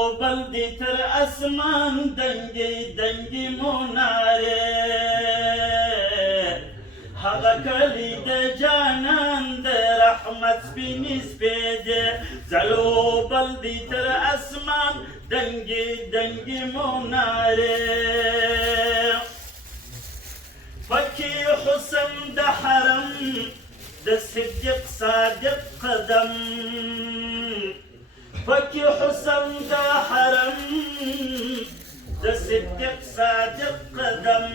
بلدی تر اسمان دنگی دنگی مناره هغه کلی د جانان د رحمت سپینې سپېدې ځلو بلدی تر اسمان دنگی دنگی مناره پکې حسن د حرم د صدیق صادق قدم پکې حسن د حرم د صدیق صادق قدم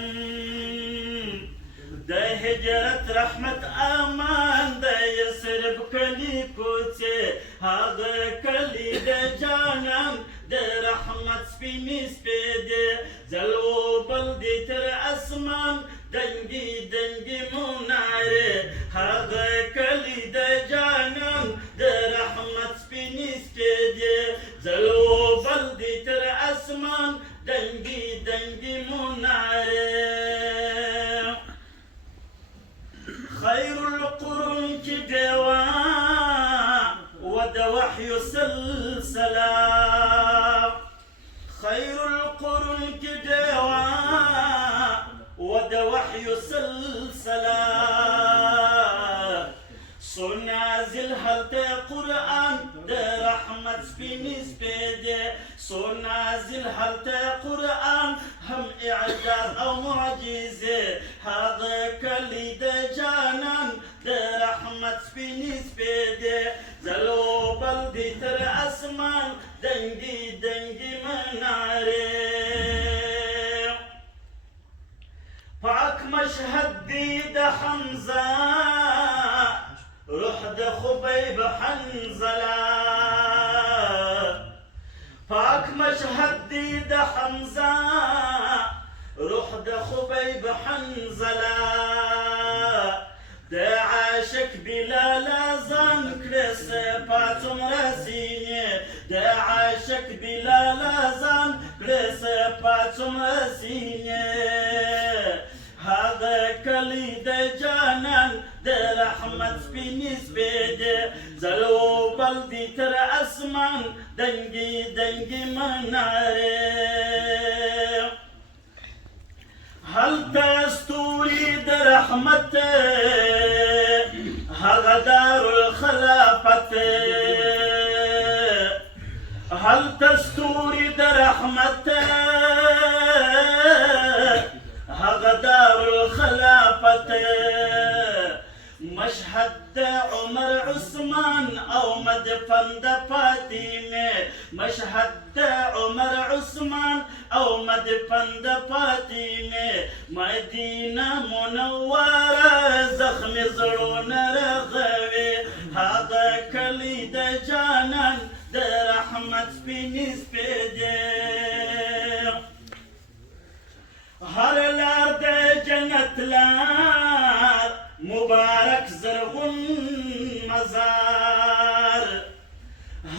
د هجرت رحمت امان د یثرب کلی کوڅې هغه کلی د جانان د رحمت سپینې سپېدې ځلو بلدې تر اسمان دنګي دنګي منارې هغه کلی د جانان د رحمت سپینې سپېدې ځلو بلدې تر اسمان دنګي دنګي منارې خير القرون کی ډیوا و د وحی سلسله خير القرون کی ډیوا و د وحی سلسله سو نازل هلته قرآن د رحمت سپینې سپېدې سو نازل هلته قرآن هم اعجاز او معجزې هغه کلی د جانان د رحمت سپینې سپېدې ځلو بلدې تر اسمان دنګي دنګي منارې پاک مشهد دی د حمزه روح د خبیب حنظله پاک مشهد دی د حمزه روح د خبیب حنظله د عاشق بلال ازان کړه صفات مرسینه د عاشق بلال ازان کړه صفات مرسینه هذا کلی د جانان د رحمت سپینې سپېدې ځلو بلدې تر اسمان دنګي دنګي منارې هلته ستوري د رحمت هغه دار الخلافت هلته ستوري د رحمت هغه دار الخلافت مشهد د عمر عثمان او مدفن د فاطمه مشهد د عمر عثمان او مدفن د فاطمه مدینه منوره زخم زړونه رغوي هغه کلی د جانان د رحمت سپینې سپېدې هر لار د جنت لار مبارک زرغون مزار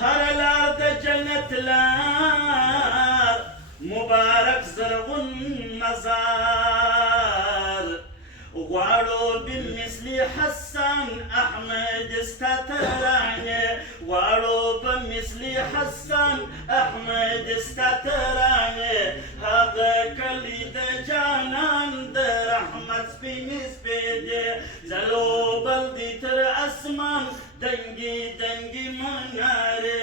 هر لار د جنت لار مبارک زرغون مزار غواړو بمثل حسن احمد ستا ترانې غواړو بمثل حسن احمد ستا ترانې هغه کلی د جانان د رحمت سپینې سپېدې ځلو بلدې تر اسمان دنګي دنګي منارې